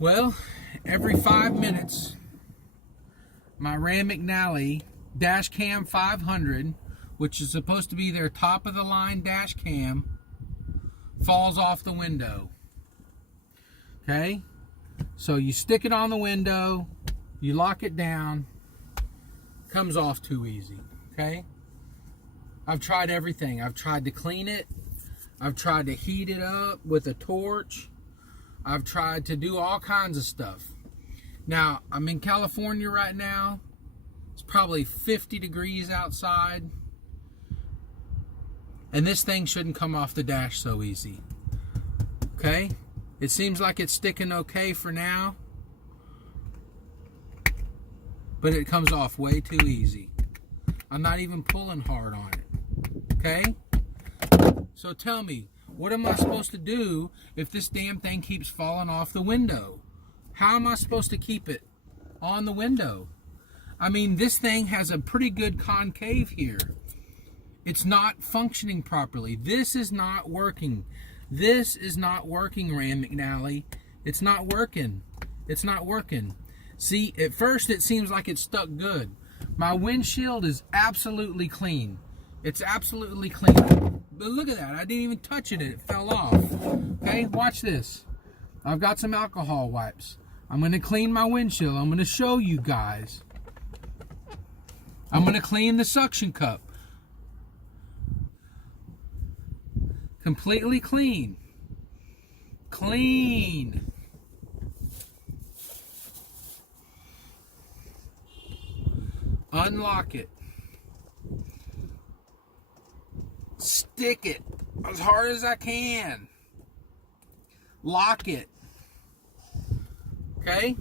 Well, every 5 minutes, my Ram McNally Dashcam 500, which is supposed to be their top of the line dash cam, falls off the window. Okay? So you stick it on the window, you lock it down, comes off too easy. Okay? I've tried everything. I've tried to clean it. I've tried to heat it up with a torch. I've tried to do all kinds of stuff. Now, I'm in California right now. It's probably 50 degrees outside. And this thing shouldn't come off the dash so easy. Okay? It seems like it's sticking okay for now. But it comes off way too easy. I'm not even pulling hard on it. Okay? So tell me, what am I supposed to do if this damn thing keeps falling off the window? How am I supposed to keep it on the window? I mean, this thing has a pretty good concave here. It's not functioning properly. This is not working. This is not working, Ram McNally. It's not working. It's not working. See, at first it seems like it's stuck good. My windshield is absolutely clean. It's absolutely clean. But look at that. I didn't even touch it. It fell off. Okay, watch this. I've got some alcohol wipes. I'm going to clean my windshield. I'm going to show you guys. I'm going to clean the suction cup. Completely clean. Clean. Unlock it. Stick it as hard as I can. Lock it. Okay?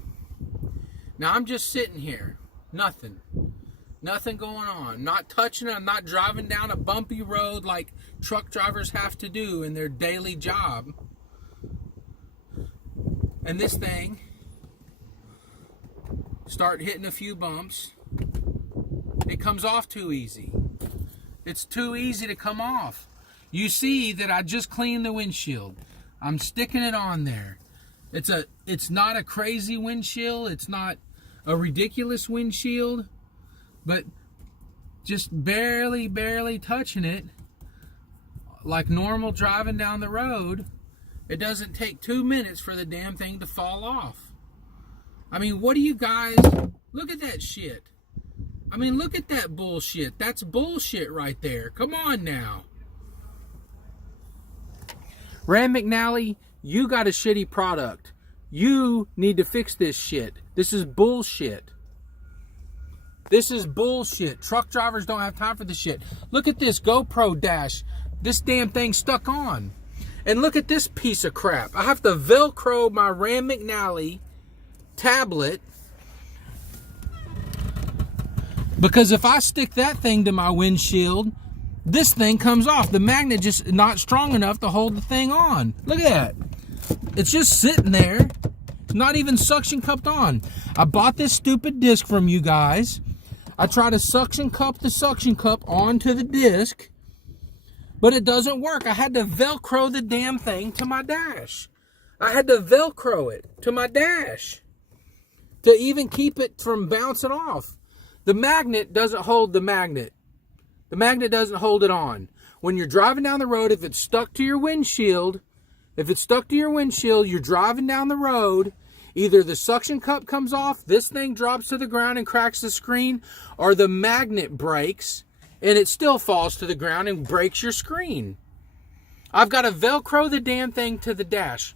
Now I'm just sitting here. Nothing. Nothing going on. Not touching it. I'm not driving down a bumpy road like truck drivers have to do in their daily job. And this thing start hitting a few bumps. It comes off too easy. It's too easy to come off. You see that I just cleaned the windshield. I'm sticking it on there. It's not a crazy windshield. It's not a ridiculous windshield. But just barely touching it, like normal driving down the road, it doesn't take 2 minutes for the damn thing to fall off. I mean, what do you guys... Look at that shit. I mean, look at that bullshit. That's bullshit right there. Come on now. Ram McNally, you got a shitty product. You need to fix this shit. This is bullshit. This is bullshit. Truck drivers don't have time for this shit. Look at this GoPro dash. This damn thing stuck on. And look at this piece of crap. I have to Velcro my Ram McNally tablet, because if I stick that thing to my windshield, this thing comes off. The magnet just not strong enough to hold the thing on. Look at that. It's just sitting there. It's not even suction cupped on. I bought this stupid disc from you guys. I try to suction cup the suction cup onto the disc, but it doesn't work. I had to Velcro the damn thing to my dash. I had to Velcro it to my dash to even keep it from bouncing off. The magnet doesn't hold the magnet. The magnet doesn't hold it on. When you're driving down the road, if it's stuck to your windshield, you're driving down the road, either the suction cup comes off, this thing drops to the ground and cracks the screen, or the magnet breaks and it still falls to the ground and breaks your screen. I've got to Velcro the damn thing to the dash.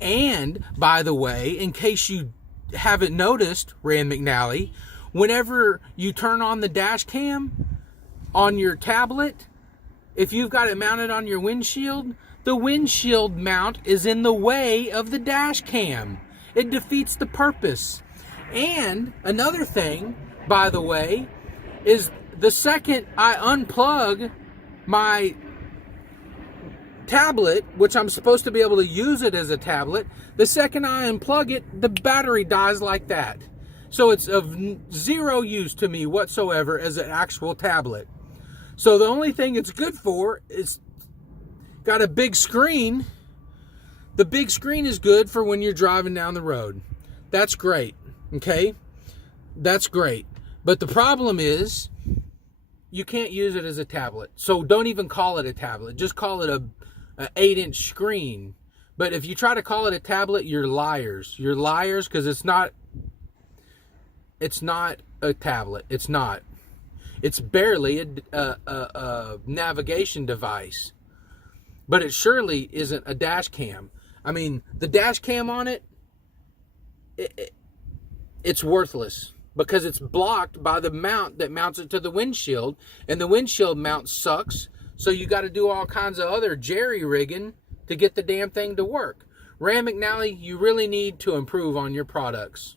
And, by the way, in case you haven't noticed, Ram McNally, whenever you turn on the dash cam on your tablet, if you've got it mounted on your windshield, the windshield mount is in the way of the dash cam. It defeats the purpose. And another thing, by the way, is the second I unplug my tablet, which I'm supposed to be able to use it as a tablet, the second I unplug it, the battery dies like that. So it's of zero use to me whatsoever as an actual tablet. So the only thing it's good for is got a big screen The big screen is good for when you're driving down the road. That's great, okay? That's great. But the problem is you can't use it as a tablet. So don't even call it a tablet. Just call it a 8-inch screen. But if you try to call it a tablet, you're liars. You're liars, because it's not a tablet. It's not. It's barely a navigation device. But it surely isn't a dash cam. I mean, the dash cam on it, it's worthless, because it's blocked by the mount that mounts it to the windshield, and the windshield mount sucks, so you got to do all kinds of other jerry-rigging to get the damn thing to work. Ram McNally, you really need to improve on your products.